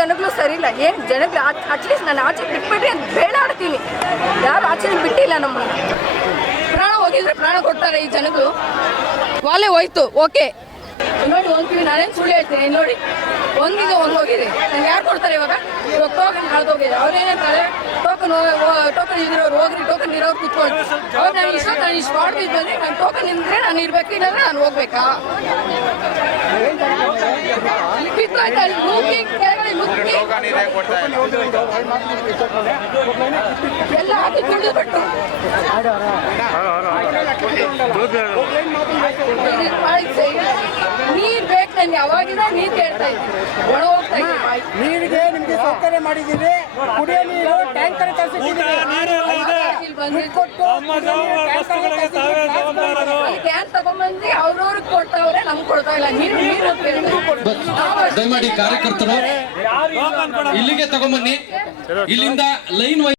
ಜನಗಳು ಸರಿ ಇಲ್ಲ. ಏನು ಜನಗಳು ಅಟ್ಲೀಸ್ಟ್ ನಾನು ಆಚೆ ಬಿಟ್ಬಿಟ್ರೆ ಬೇಡಾಡ್ತೀನಿ. ಯಾರು ಆಚೆ ಬಿಟ್ಟಿಲ್ಲ ನಮ್ಮನ್ನು. ಪ್ರಾಣ ಹೋಗಿದ್ರೆ ಪ್ರಾಣ ಕೊಡ್ತಾರೆ ಈ ಜನಗಳು. ವಾಲೆ ಹೋಯ್ತು, ಓಕೆ ನೋಡಿ. ಒಂದ್ಕಿವಿ ನಾನೇನು ಸುಳ್ಳು ಹೇಳ್ತೀನಿ ನೋಡಿ. ಒಂದಿಗೆ ಒಂದು ಹೋಗಿದೆ, ನಂಗೆ ಯಾರು ಕೊಡ್ತಾರೆ ಇವಾಗ? ಟೋಕನ್ ಕಳೆದೋಗಿದೆ. ಅವ್ರೇನಂತಾರೆ ಟೋಕನ್ ಇದ್ರವ್ರು ಹೋಗ್ರಿ, ಟೋಕನ್ ಇರೋರು ಕೂತ್ಕೊಳ್ಳಿ. ಅವ್ರು ನಾನು ಇಷ್ಟು ಮಾಡ್ತಿದ್ದು ಬಂದರೆ ನಾನು ಟೋಕನ್ ಇದ್ರೆ ನಾನು ಇರ್ಬೇಕು, ಇಲ್ಲಾಂದ್ರೆ ನಾನು ಹೋಗ್ಬೇಕಾ? ಬಿತ್ತೋಯ್ತಾ ನುಗ್ಗಿ ಕೆಳಗಡೆ ನುಗ್ಗಿ ಎಲ್ಲ ಹಾಕಿ ತುಳಿದು ಬಿಟ್ಟು ನೀರ್ ಬೇಕು ನನಗೆ. ಅವಾಗಿಂದ ನೀರ್ ಕೇಳ್ತಾ ಇದ್ದೀನಿ, ಒಣ ಹೋಗ್ತಾ ಇದ್ದೀನಿ. ನೀರಿಗೆ ನಿಮ್ಗೆ ಸೌಕರ್ಯ ಮಾಡಿದ್ದೀವಿ, ಕುಡಿಯೋ ನೀರು ಟ್ಯಾಂಕರ್ ಕ್ಯಾನ್ ತಗೊಂಡ್ಬಂದು ಅವ್ರವ್ರಿಗೆ ಕೊಡ್ತಾವ್ರೆ, ನಮ್ಗೆ ಕೊಡ್ತಾ ಇಲ್ಲ. ನೀರು ದಯಮಾಡಿ ಕಾರ್ಯಕರ್ತರು ಇಲ್ಲಿಗೆ ತಗೊಂಬನ್ನಿ. ಇಲ್ಲಿಂದ ಲೈನ್